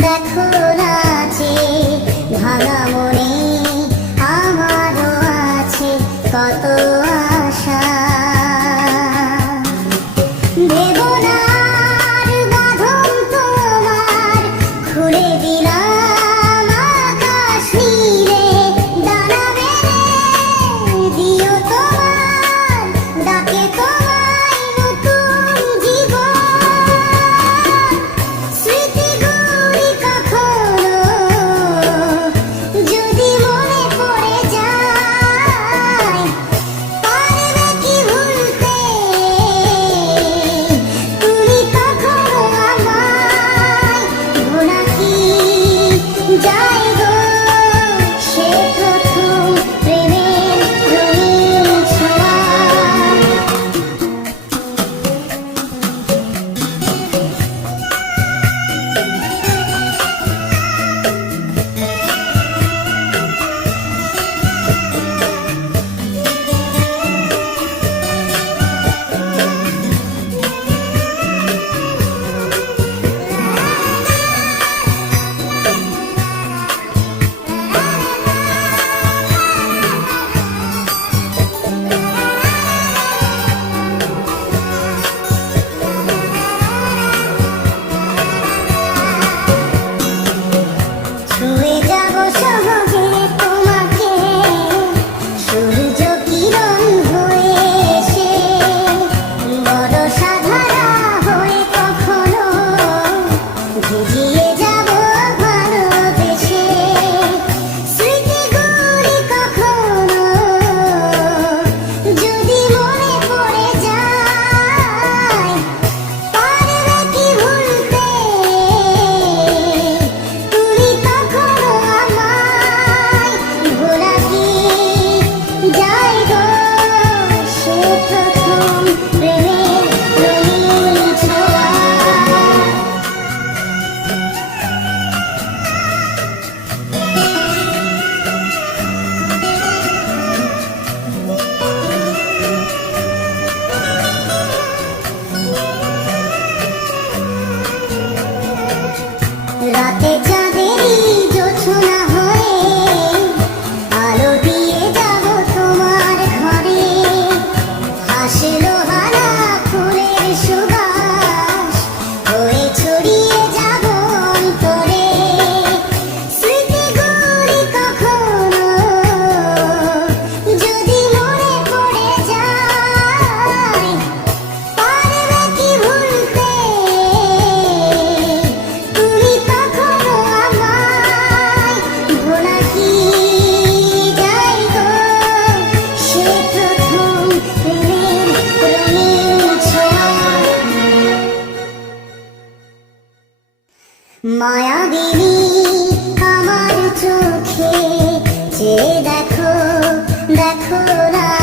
that Yeah. Oh, দেখো দেখো না।